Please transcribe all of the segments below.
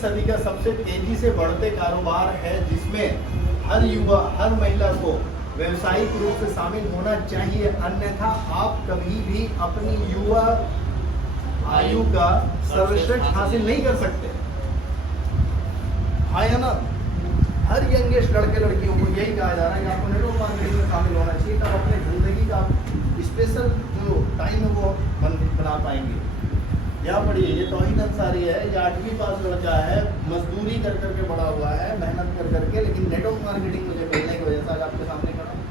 सदी का सबसे तेजी से बढ़ते कारोबार है, जिसमें हर युवा, हर महिला को व्यवसायिक रूप से शामिल होना चाहिए, अन्यथा आप कभी भी अपनी युवा आयु का सर्वश्रेष्ठ हासिल नहीं कर सकते। हाँ या ना? हर यंगेस्ट लड़के लड़कियों को यही कहा जा रहा है कि आपको नेटवर्क मार्केटिंग में शामिल होना चाहिए, तब अपने जिंदगी का स्पेशल जो टाइम है वो बना पाएंगे। यहाँ पढ़िए, ये तौहीद अंसारी है, ये 8वीं पास लड़का है, मजदूरी कर करके बड़ा हुआ है, मेहनत कर करके, लेकिन नेटवर्क मार्केटिंग मुझे मिलने की वजह से आज आपके सामने खड़ा हूँ।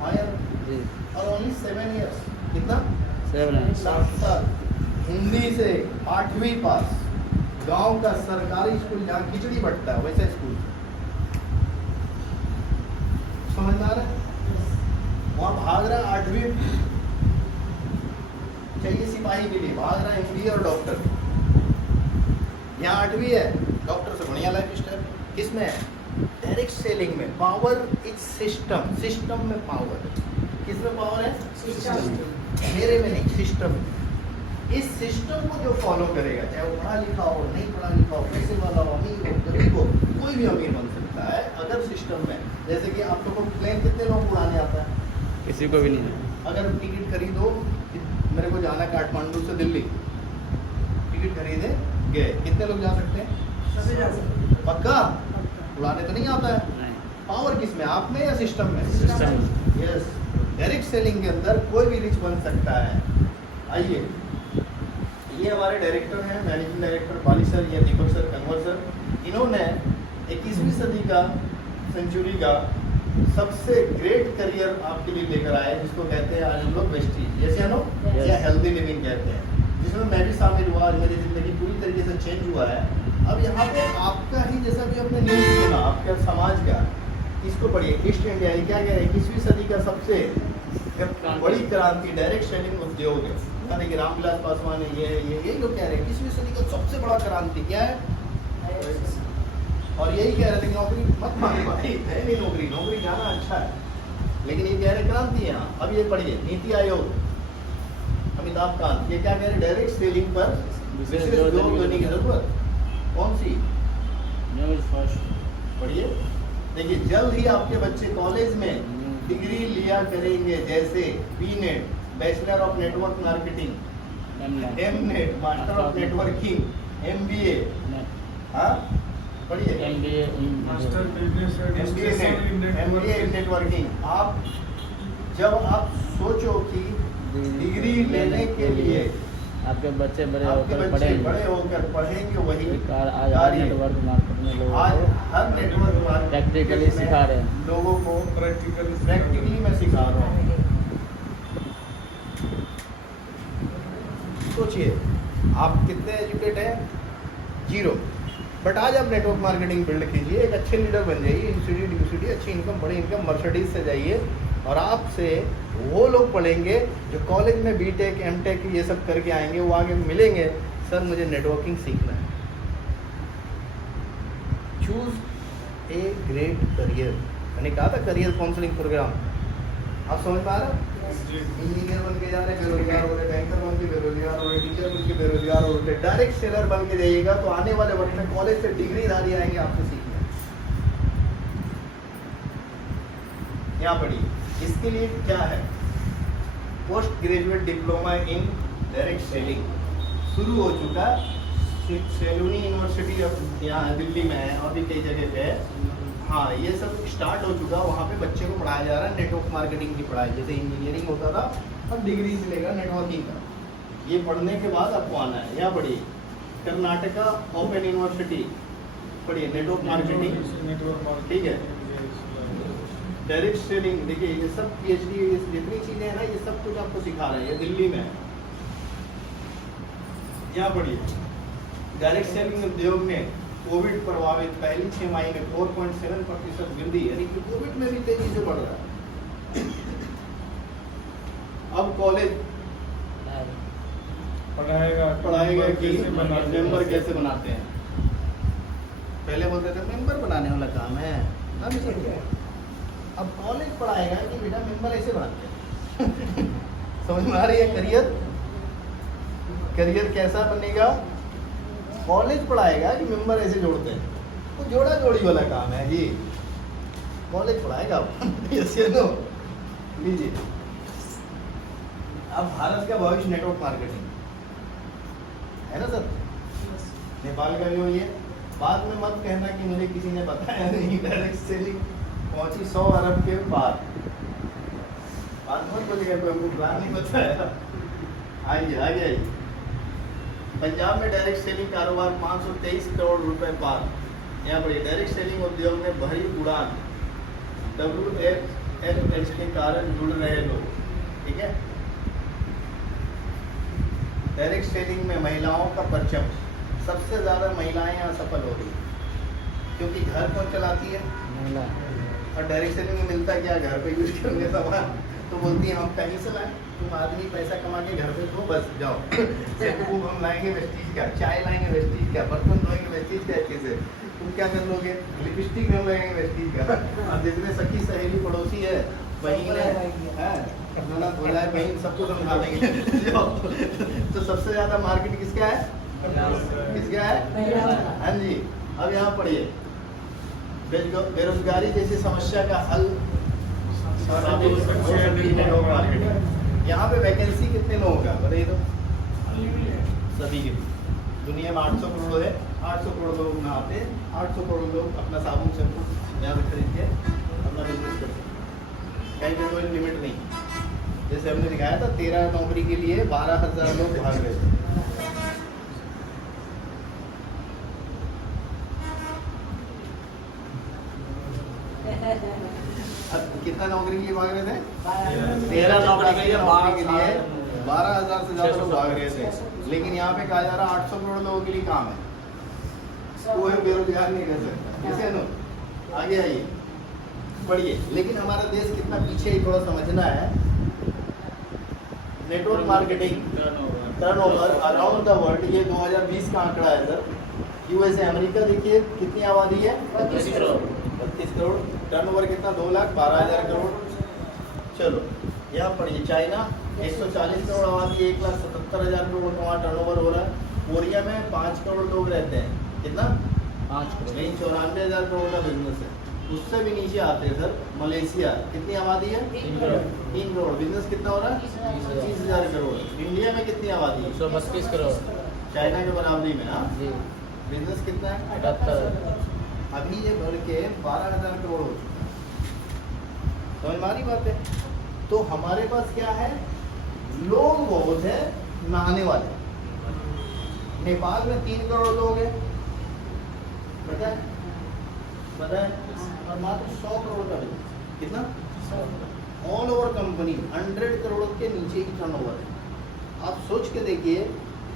हाँ यार, और ओनली 7 ईयर्स, कितना? 7 साल। हिंदी से 8वीं पास, गांव का सरकारी स्कूल जहाँ खिचड़ी बटता है वैसे स्कूल, समझ में आ रहा है? वहाँ भाग रहा 8वीं, चाहिए सिपाही के लिए, भाग रहा है MBA और डॉक्टर। यहाँ 8वीं है, डॉक्टर से बढ़िया लाइफ स्टाइल किसमें है? डायरेक्ट सेलिंग में। पावर इज सिस्टम, सिस्टम में पावर। किसमें पावर है? सिस्टम। मेरे में नहीं, सिस्टम। इस सिस्टम को जो फॉलो करेगा, चाहे वो पढ़ा लिखा हो, नहीं पढ़ा लिखा हो, पैसे वाला हो, अमीर हो, गरीब हो, कोई भी अमीर बन सकता है अगर सिस्टम में। जैसे कि आप लोगों को प्लेन कितने लोग उड़ाने आता है? किसी को भी नहीं है। अगर टिकट खरीदो, मेरे को जाना काठमांडू से दिल्ली, टिकट खरीदे गए, कितने लोग जा सकते हैं? सभी जा सकते हैं। पक्का? उड़ाने तो नहीं आता है? पावर किसमें, आप में या सिस्टम में? सिस्टम। यस, डायरेक्ट सेलिंग के अंदर कोई भी रिच बन सकता है। आइए, ये हमारे डायरेक्टर हैं, मैनेजिंग डायरेक्टर बाली सर या दीपक सर, कंवर सर। इन्होंने 21वीं सदी का, सेंचुरी का सबसे ग्रेट करियर आपके लिए लेकर आए, जिसको कहते हैं आज हम लोग वेस्टीज, यस या नो, या हेल्दी लिविंग कहते हैं, जिसमें मैं भी शामिल हुआ। मेरी ज़िंदगी पूरी तरीके से चेंज हुआ है। अब यहाँ पे आपका ही, जैसा भी आपने न्यूज़ सुना आपके समाज का, इसको पढ़िए। ईस्ट इंडिया, ये क्या कह रहे हैं? 21वीं सदी का सबसे बड़ी क्रांति डायरेक्ट सेलिंग उद्योग है। यानी कि रामविलास पासवान है, यही लोग कह रहे हैं 21वीं सदी का सबसे बड़ा क्रांति क्या है? और यही कह रहे थे नौकरी मत मांगे भाई, है नहीं नौकरी, नौकरी जाना अच्छा है, लेकिन ये कह रहे क्रांति है। यहाँ अब ये पढ़िए, नीति आयोग, अमिताभ कांत, ये क्या कह रहे? डायरेक्ट सेलिंग पर विशेष जोर देने की जरूरत। कौन सी? पढ़िए, देखिए, जल्द ही आपके बच्चे कॉलेज में डिग्री लिया करेंगे, जैसे BNET, bachelor of network marketing, MNET, master of networking, MBA, हाँ पढ़िए, मास्टर बिजनेस MBA नेटवर्किंग। आप जब आप सोचो कि डिग्री लेने के लिए आपके बच्चे बड़े होकर पढ़ेंगे, वही नेटवर्क मार्केट में लोग आज हर नेटवर्क मार्केट प्रैक्टिकली सिखा रहे हैं लोगों को, प्रैक्टिकली मैं सिखा रहा हूँ। सोचिए, आप कितने एजुकेट हैं? 0। बट आज आप नेटवर्क मार्केटिंग बिल्ड कीजिए, एक अच्छे लीडर बन जाइए, इंस्टीट्यूट अच्छी इनकम, बड़ी इनकम, मर्सिडीज से जाइए, और आपसे वो लोग पढ़ेंगे जो कॉलेज में BTech, MTech ये सब करके आएंगे। वो आगे मिलेंगे, सर मुझे नेटवर्किंग सीखना है। Choose a great career. मैंने कहा था करियर काउंसलिंग प्रोग्राम, आप समझ पा रहे हो? इंजीनियर बन के जा रहे बेरोजगार हो रहे, बैंकर बन के बेरोजगार हो रहे, टीचर बन के बेरोजगार हो रहे, डायरेक्ट सेलर बन के जाइएगा तो आने वाले वक्त में कॉलेज से डिग्रीधारी आएंगे आपसे सीखने। यहाँ पढ़िए, इसके लिए क्या है? Post graduate diploma in direct selling शुरू हो चुका। सेलूनी यूनिवर्सिटी यहाँ दिल्ली में है, और भी कई जगह पे है। हाँ, ये सब स्टार्ट हो चुका। वहाँ पे बच्चे को पढ़ाया जा रहा है नेटवर्क मार्केटिंग की पढ़ाई, जैसे इंजीनियरिंग होता था, अब डिग्री मिलेगा नेटवर्किंग का। ये पढ़ने के बाद आपको आना है। यहाँ पढ़िए, कर्नाटका ओपन यूनिवर्सिटी, पढ़िए नेटवर्क मार्केटिंग, ठीक है, डायरेक्ट सेलिंग। देखिए, ये सब PhD, जितनी चीज़ें हैं ना, ये सब कुछ आपको सिखा रहे हैं, ये दिल्ली में है। यहाँ पढ़िए, डायरेक्ट सेलिंग उद्योग में कोविड प्रभावित पहली 6 माह में 4.7% वृद्धि, यानी कि कोविड में भी तेजी से बढ़ रहा है। अब कॉलेज पढ़ाएगा कि मेंबर कैसे बनाते हैं। पहले बोलते थे मेंबर बनाने वाला काम है, अब ये क्या है? अब कॉलेज पढ़ाएगा कि बेटा मेंबर ऐसे बनाते हैं। समझ में आ रही है? करियर कैसा बनेगा? कॉलेज पढ़ाएगा कि मेंबर ऐसे जोड़ते हैं, वो जोड़ा जोड़ी वाला काम है जी। कॉलेज पढ़ाएगा यस या नो। लीजिए, अब भारत का भविष्य नेटवर्क मार्केटिंग है ना सर। नेपाल का भी वही है। बाद में मत कहना कि मुझे किसी ने बताया नहीं, डायरेक्ट सेलिंग पहुंची 100 अरब के पार। बात मत बोलिएगा कोई हमको प्लान नहीं बताया। आइए आगे आइए। पंजाब में डायरेक्ट सेलिंग कारोबार 523 करोड़ रुपए पार। यहाँ पर डायरेक्ट सेलिंग उद्योग में भरी उड़ान, WFH के कारण जुड़ रहे लोग। ठीक है, डायरेक्ट सेलिंग में महिलाओं का परचम, सबसे ज़्यादा महिलाएं यहाँ सफल हो रही, क्योंकि घर कौन चलाती है, महिला। और डायरेक्ट सेलिंग में मिलता क्या, घर पे यूज करने सामान। तो बोलती है हम कहीं से लाएं, तुम आदमी पैसा कमा के घर पे दो, बस जाओ। शैम्पू हम लाएंगे वेस्टीज का, चाय लाएंगे वेस्टीज का, बर्तन धोएंगे वेस्टीज का, कैसे तुम क्या कर लोगे, लिपस्टिक हम लगाएंगे वेस्टीज का। और जितने सखी सहेली पड़ोसी है बहन है बोला है बहन, सबको समझा देंगे। तो सबसे ज्यादा मार्केट किसका है, किसका है, हाँ जी। अब यहाँ पढ़िए, बेरोजगारी जैसी समस्या का हल यहाँ पे वैकेंसी कितने लोगों का बताइए तो, सभी की। दुनिया में 800 करोड़ है, 800 करोड़ लोग नहाते हैं, 800 करोड़ लोग अपना साबुन शैम्पू यहाँ पे खरीद के अपना बिजनेस करते हैं, कहीं पे कोई लिमिट नहीं। जैसे हमने दिखाया था 13 नौकरी के लिए 12,000 लोग भाग रहे थे। कितना नौकरी के लिए भाग रहे थे, 13 नौकरी के लिए 12,000 से ज्यादा लोग भाग रहे थे। लेकिन यहाँ पे कहा जा रहा है 800 करोड़ लोगों के लिए काम है, कोई बेरोजगार नहीं रह सकता। कैसे नो, आगे आइए बढ़िए। लेकिन हमारा देश कितना पीछे ही थोड़ा समझना है। Network marketing turnover around the world, ये 2020 का आंकड़ा है सर। यूएसए अमेरिका देखिए कितनी आबादी है, 32 करोड़। टर्नओवर कितना, 2,12,000 करोड़। चलो यहाँ पढ़िए, चाइना 140 करोड़ आबादी, 1,77,000 करोड़ का वहाँ टर्नओवर हो रहा है। कोरिया में 5 करोड़ लोग रहते हैं, कितना, 5 करोड़, लेकिन 94,000 करोड़ का बिजनेस है। उससे भी नीचे आते हैं सर मलेशिया, कितनी आबादी है, 3 करोड़, बिजनेस कितना हो रहा है, 30,000 करोड़। इंडिया में कितनी आबादी है, 132 करोड़, चाइना के बराबरी में। हाँ जी, बिजनेस कितना है, 78। अभी ये बढ़ के 12,000 करोड़ हो चुका। समझ मारी बात है। तो हमारे पास क्या है, लोग बहुत है नहाने वाले। नेपाल में 3 करोड़ लोग हैं, पता है और मात्र 100 करोड़ का बिजनेस, कितना, ऑल ओवर कंपनी 100 करोड़ के नीचे ही टर्नओवर है। आप सोच के देखिए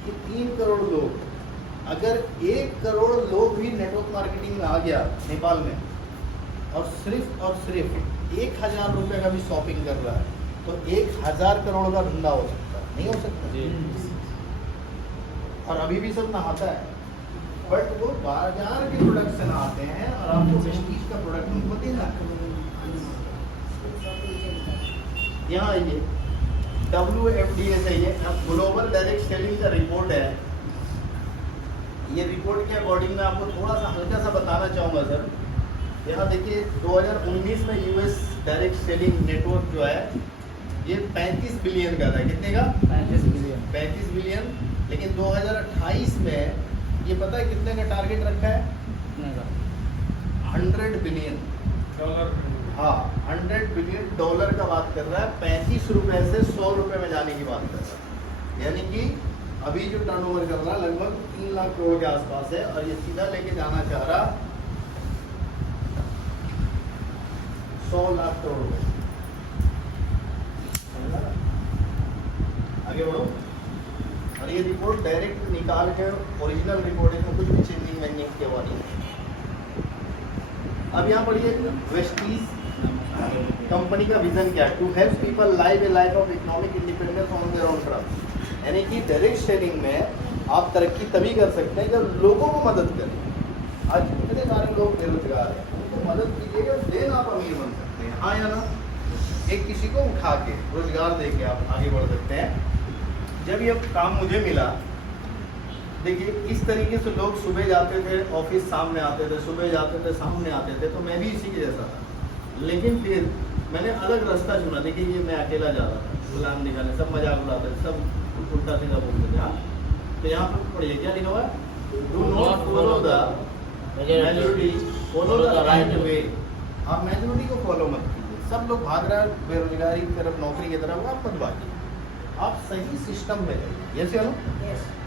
कि 3 करोड़ लोग, अगर 1 करोड़ लोग भी नेटवर्क मार्केटिंग में आ गया नेपाल में, और सिर्फ 1,000 रुपये का भी शॉपिंग कर रहा है, तो 1,000 करोड़ का धंधा हो सकता है, नहीं हो सकता जी। और अभी भी सब नहाता है, बट वो बाजार के प्रोडक्ट से नहाते हैं, और आपको प्रेस्टीज का प्रोडक्ट उनको देना है। यहाँ आइए, WFDA से ये ग्लोबल डायरेक्ट सेलिंग का रिपोर्ट है। ये रिपोर्ट के अकॉर्डिंग मैं आपको थोड़ा सा हल्का सा बताना चाहूँगा सर। यहाँ देखिए 2019 में यूएस डायरेक्ट सेलिंग नेटवर्क जो है ये 35 बिलियन का था। कितने का, 35 बिलियन। लेकिन 2028 में ये पता है कितने का टारगेट रखा है, 100 बिलियन डॉलर। हाँ, 100 बिलियन डॉलर का बात कर रहा है। 35 रुपए से 100 रुपए में जाने की बात कर रहा है। यानी कि अभी जो टर्नओवर कर रहा है लगभग 3 लाख करोड़ के आसपास है, और ये सीधा लेके जाना चाह रहा 100 लाख करोड़। आगे बढ़ो। और ये रिपोर्ट डायरेक्ट निकाल के ओरिजिनल रिपोर्ट, इसमें कुछ भी चेंजिंग वेंजिंग के वाली नहीं। अब यहाँ पढ़िए, वेस्टीज कंपनी का विजन क्या है, to help people live a life of economic independence on their own terms. यानी कि डायरेक्ट सेलिंग में आप तरक्की तभी कर सकते हैं जब लोगों को मदद करें। आज कितने सारे लोग बेरोजगार हैं, उनको मदद कीजिएगा, देन आप अमीर बन सकते हैं। हाँ या ना, एक किसी को उठा के रोजगार दे के आप आगे बढ़ सकते हैं। जब ये काम मुझे मिला देखिए इस तरीके से लोग सुबह जाते थे ऑफिस, सामने आते थे, सुबह जाते थे, सामने आते थे, तो मैं भी इसी के जैसा था। लेकिन फिर मैंने अलग रास्ता चुना। देखिए ये मैं अकेला जा रहा था, गुलाम निकालने, सब मजाक उड़ाते थे, सब उल्टा सीधा बोलते थे। हाँ, तो यहाँ पर पढ़िए क्या लिखा हुआ है, do not follow the majority, follow the right way. आप मेजोरिटी को फॉलो मत कीजिए। सब लोग भाग रहा है बेरोजगारी की तरफ, नौकरी की तरफ, आप मत भागिए, आप सही सिस्टम में रहिए। यस या नो? Yes.